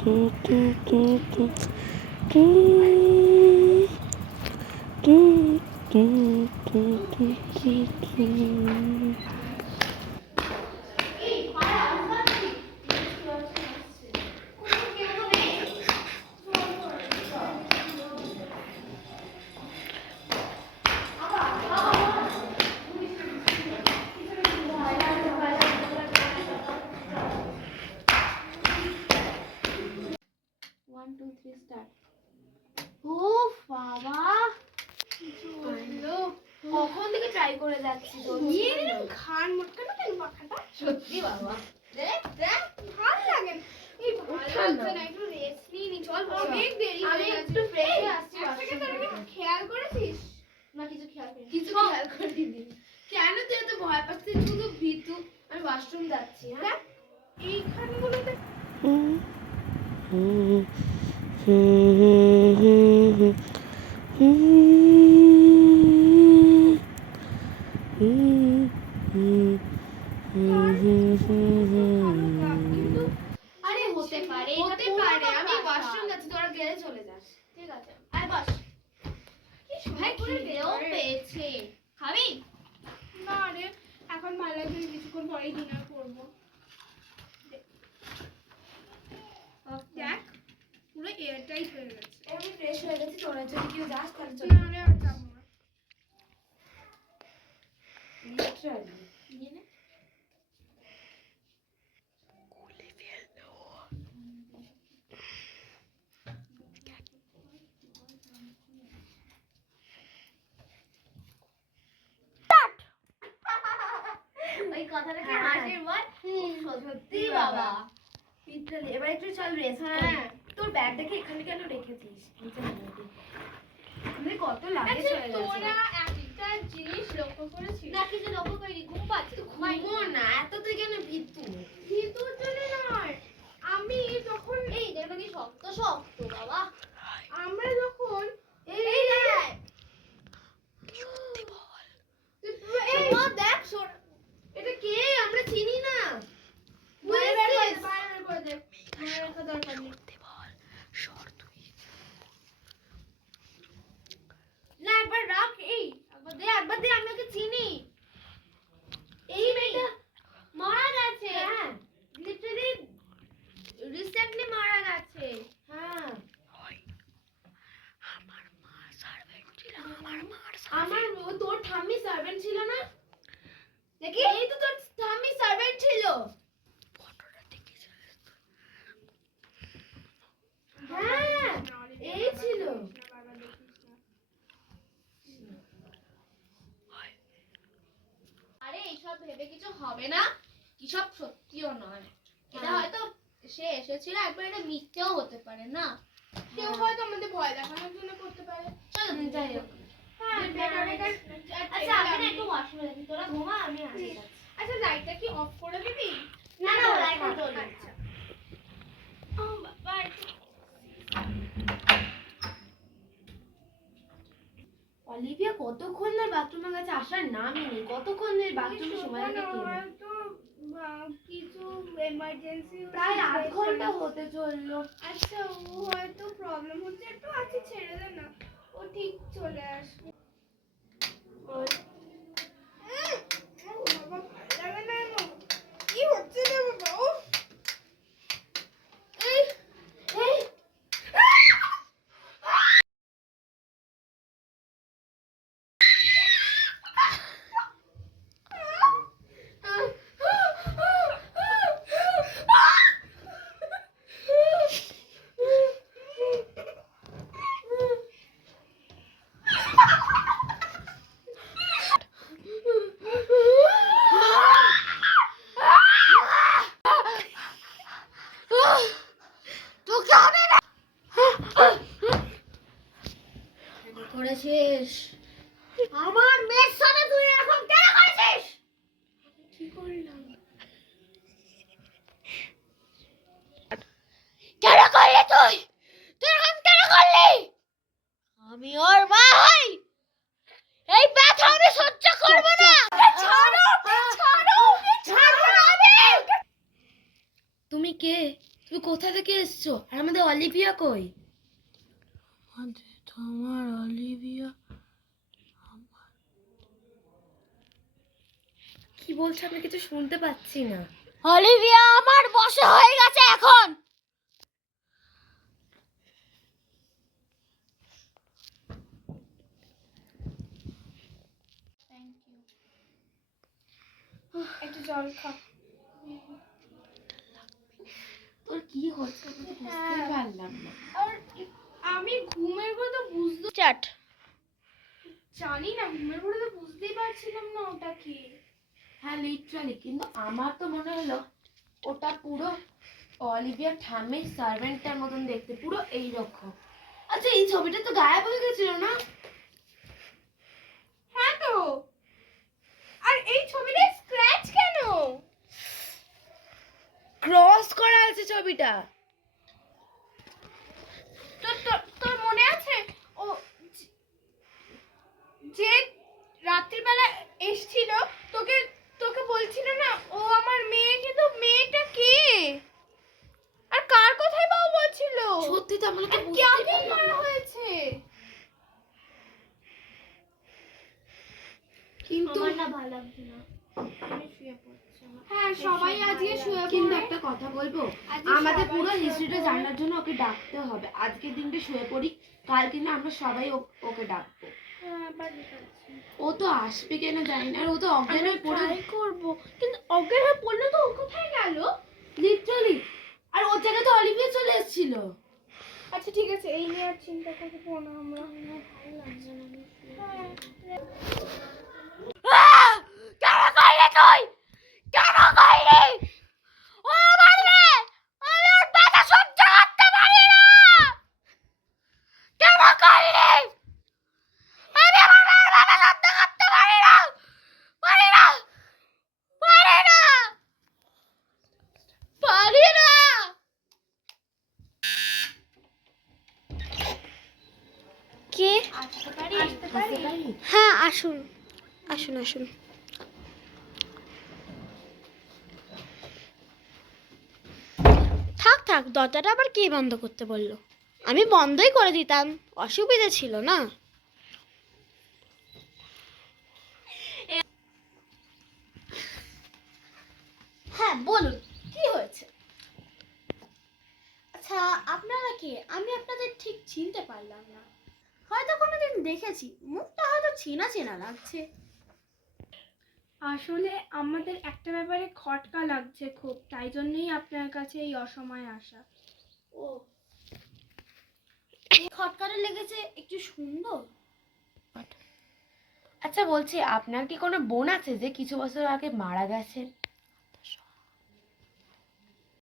1 2 3 start. উফ বাবা কখন থেকে ট্রাই করে যাচ্ছি খান মোটকাটা কেন পাখাটা সত্যি বাবা দেখ দেখ ভালো লাগে এই ভালো লাগছে না একটু রেস্ট নিই নি চল অনেক দেরি হয়ে গেছে। আমি একটু ফ্রেশ হয়ে আসছি আজকে তোরা খেয়াল করেছিস না কিছু খেয়াল করিনি কিছু খেয়াল করিনি কেন তুই এত ভয় পাচ্ছিস শুধু ভীতু আমি ওয়াশরুম যাচ্ছি হ্যাঁ এইখানগুলোতে আরে হতে পারে আমি ওয়াশরুম যাচ্ছি তোরা গেলে চলে যাস ঠিক আছে আয় বস ভাই খিদেও পেয়েছে খাবি না রে এখন ভালো লাগছে কিছুক্ষণ পরেই ডিনার করবো দেখ পুরো এয়ারটাইট হয়ে গেছে আমি ফ্রেশ হয়ে গেছি তোরা যদি কেউ যাস তাহলে চলে না রে আর যাবো না লিটারালি নিয়ে নে কোলে ফেললো ওই কথাটা কি হাসির বল সত্যি বাবা লিটারালি এবার একটু চল রেস্ট হ্যাঁ তোর ব্যাগ দেখে এখানে কেন রেখেছিস নিচে নামিয়ে দে কত লাগেজ হয়ে গেছে তোরা একটা জিনিস লক্ষ্য করেছিস না কিছু লক্ষ্য করিনি ঘুম পাচ্ছে ঘুমো না এত তুই কেন ভীতুর জন্য নয় আমি যখন এই দেখো কি শক্ত শক্ত বাবা আমরা যখন এই দেখ সত্যি বল এই দেখ এটা কে আমরা চিনি না একবার রাখ এই একবার দে আমি ওকে চিনি এই মেয়েটা মারা গেছে হ্যাঁ লিটারালি রিসেন্টলি মারা গেছে হ্যাঁ আমার মা সার্ভেন্ট ছিল আমার তোর ঠাম্মি সার্ভেন্ট ছিল না দেখি এই তো তোর ঠাম্মি সার্ভেন্ট ছিল ফটোটা দেখেছিস হ্যাঁ এই ছিল আরে এইসব ভেবে কিছু হবে না কিসব সত্যিও নয় এটা হয়তো সে এসেছিল একবার এটা মিথ্যেও হতে পারে না কেউ হয়তো আমাদের ভয় দেখানোর জন্য করতে পারে চলো যাই হোক আচ্ছা আমি একটু ওয়াশরুমে যাচ্ছি তোরা ঘুমা আমি আসছি আচ্ছা লাইটটা কি অফ করে দিবি না না লাইটটা জ্বলবে আচ্ছা ও বাবা অলিভিয়া কতক্ষণ ধরে বাথরুমের কাছে আসার নামই নেই কতক্ষণ ধরে বাথরুমে সময় লাগে তো কিছু এমার্জেন্সি প্রায় আধ ঘন্টা হতে চললো আচ্ছা ও হয়তো প্রবলেম হচ্ছে একটু আছে ছেড়ে দে না ও ঠিক চলে আসবে কি হচ্ছে রে বাবা করেছিস আমার মেয়ের সাথে তুই এরকম কেন করেছিস কি করলাম কেন করলি তুই এরকম কেন করলি আমি ওর মা হই এই ব্যথা আমি সহ্য করব না ছাড়ো ছাড়ো ছাড়ো আমি তুমি কে তুমি কোথা থেকে এসছো? আর আমাদের অলিভিয়া কই? তোমার অলিভিয়া কি বলছো? আমি কিছু শুনতে পাচ্ছি না। অলিভিয়া আমার বসে হয়ে গেছে এখন। একটু জল খা। তোর কি হচ্ছে আমি তো বুঝতেই পারলাম না। আর আমি ঘুমের কথা বুঝতে চাট জানি না, ঘুমের ঘরে তো বুঝতেই পারছিলাম না ওটা কি। হ্যাঁ লিটারালি, কিন্তু আমার তো মনে হলো ওটা পুরো অলিভিয়া ঠাম্মির সার্ভেন্টটার মতন দেখতে, পুরো এইরকম। আচ্ছা এই ছবিটা তো গায়েব হয়ে গেছিল না? হ্যাঁ তো, আর এই ছবিটা স্ক্র্যাচ কেন? ক্রস করা আছে ছবিটা। তোর তোর- তোর মনে আছে ও যে রাত্রিবেলা এসেছিল, তোকে তোকে বলছিল না ও আমার মেয়ে, কিন্তু মেয়েটা কে আর কার কথাই বাবা বলছিল? সত্যি তো আমরা তো কেমন মারা হয়েছে। কিন্তু আমার না ভালো লাগছে না, আমি শুয়ে পড়ছি। হ্যাঁ সবাই আজকে শুয়ে পড়ে। কিন্তু একটা কথা বলবো, আমাদের পুরো হিস্ট্রিটা জানার জন্য ওকে ডাকতে হবে। আজকের দিনটা শুয়ে পড়ি, কাল কিন্তু আমরা সবাই ওকে ডাকবো। ও তো আসবে কেন জানি না, আর ও তো অজ্ঞান হয়ে পড়ে করবো, কিন্তু অজ্ঞান হয়ে পড়লে তো ও কোথায় গেল লিটারালি? আর ওর জায়গায় তো অলিভিয়া চলে এসেছিল। আচ্ছা ঠিক আছে, এই নিয়ে আর চিন্তা করবো না আমরা। ভালো লাগছে না। কেন করলি তুই? কেন করলি? ও আমার মেয়ে, আমি ওর ব্যথা সহ্য করতে পারি না। কেন করলি? আমি আমার মেয়ের ব্যথা সহ্য করতে পারি না, পারি না, পারি না, পারি না। কে? আসতে পারি? হ্যাঁ আসুন, আসুন আসুন। থাক থাক, দরজাটা আবার কে বন্ধ করতে বললো? আমি বন্ধই করে দিতাম, অসুবিধা ছিল না। হ্যাঁ বলুন, কি হয়েছে? আচ্ছা আপনারা কে? আমি আপনাদের ঠিক চিনতে পারলাম না। হয়তো কোনোদিন দেখেছি, মুখটা হয়তো চেনা চেনা লাগছে। আসলে আমাদের একটা ব্যাপারে খটকা লাগছে খুব, তাই জন্যই আপনার কাছে এই অসময়ে আসা। ও, খটকারে লেগেছে একটু সুন্দর। আচ্ছা বলছি, আপনার কি কোনো বোন আছে যে কিছু বছর আগে মারা গেছেন?